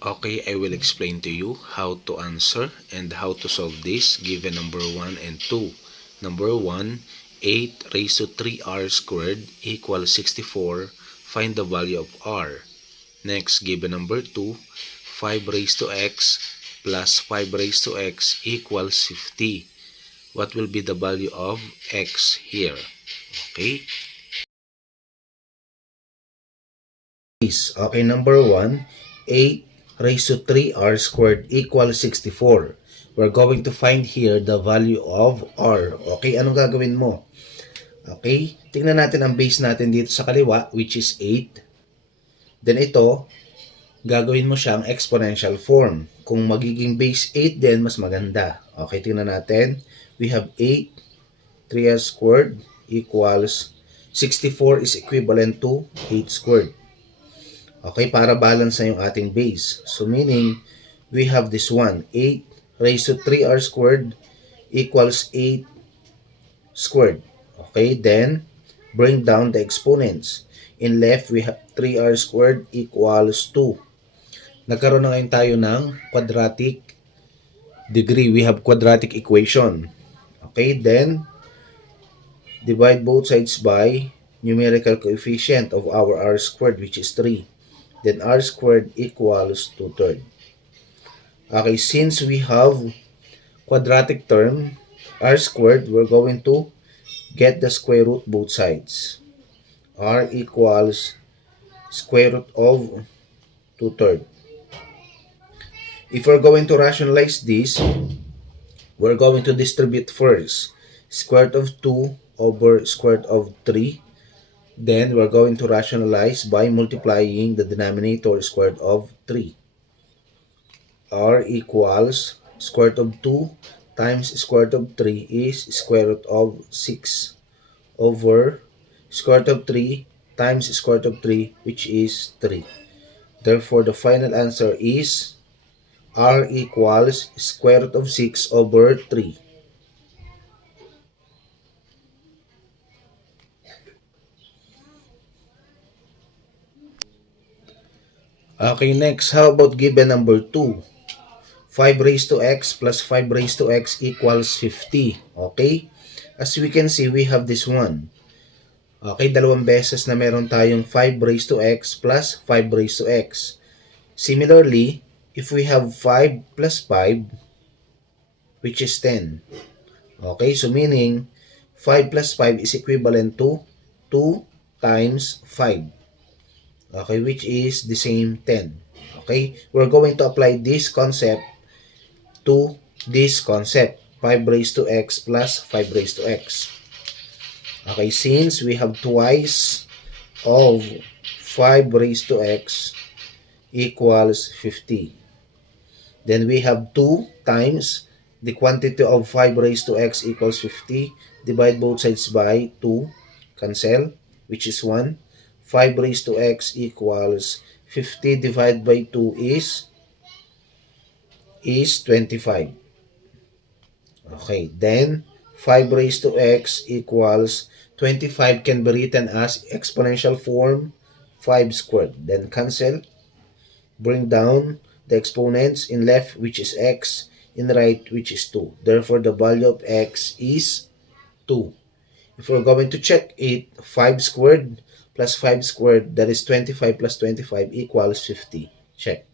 Okay, I will explain to you how to answer and how to solve this given number 1 and 2. Number 1, 8 raised to 3r squared equals 64. Find the value of r. Next, given number 2, 5 raised to x plus 5 raised to x equals 50. What will be the value of x here? Okay? Okay, number 1, 8 raised to 3r squared equals 64. We're going to find here the value of r. Okay, anong gagawin mo? Okay, tingnan natin ang base natin dito sa kaliwa, which is 8. Then ito, gagawin mo siyang exponential form. Kung magiging base 8 din, mas maganda. Okay, tingnan natin. We have 8, 3r squared equals 64 is equivalent to 8 squared. Okay, para balance na yung ating base. So meaning, we have this one, 8 raised to 3r squared equals 8 squared. Okay, then, bring down the exponents. In left, we have 3r squared equals 2. Nagkaroon na ngayon tayo ng quadratic degree. We have quadratic equation. Okay, then, divide both sides by numerical coefficient of our r squared, which is 3. Then r squared equals 2/3. Okay, since we have quadratic term, r squared, we're going to get the square root both sides. R equals square root of 2/3. If we're going to rationalize this, we're going to distribute first square root of 2 over square root of 3. Then, we're going to rationalize by multiplying the denominator square root of 3. R equals square root of 2 times square root of 3 is square root of 6 over square root of 3 times square root of 3, which is 3. Therefore, the final answer is R equals square root of 6 over 3. Okay, next, how about given number 2? 5 raised to x plus 5 raised to x equals 50. Okay? As we can see, we have this one. Okay, dalawang beses na meron tayong 5 raised to x plus 5 raised to x. Similarly, if we have 5 plus 5, which is 10. Okay, so meaning, 5 plus 5 is equivalent to 2 times 5. Okay, which is the same 10. Okay, we're going to apply this concept to this concept, 5 raised to x plus 5 raised to x. Okay, since we have twice of 5 raised to x equals 50, then we have 2 times the quantity of 5 raised to x equals 50, divide both sides by 2, cancel, which is 1. 5 raised to x equals 50 divided by 2 is 25. Okay, then 5 raised to x equals 25 can be written as exponential form 5 squared. Then cancel, bring down the exponents in left, which is x, in right, which is 2. Therefore, the value of x is 2. If we're going to check it, 5 squared plus 5 squared, that is 25 plus 25 equals 50. Check.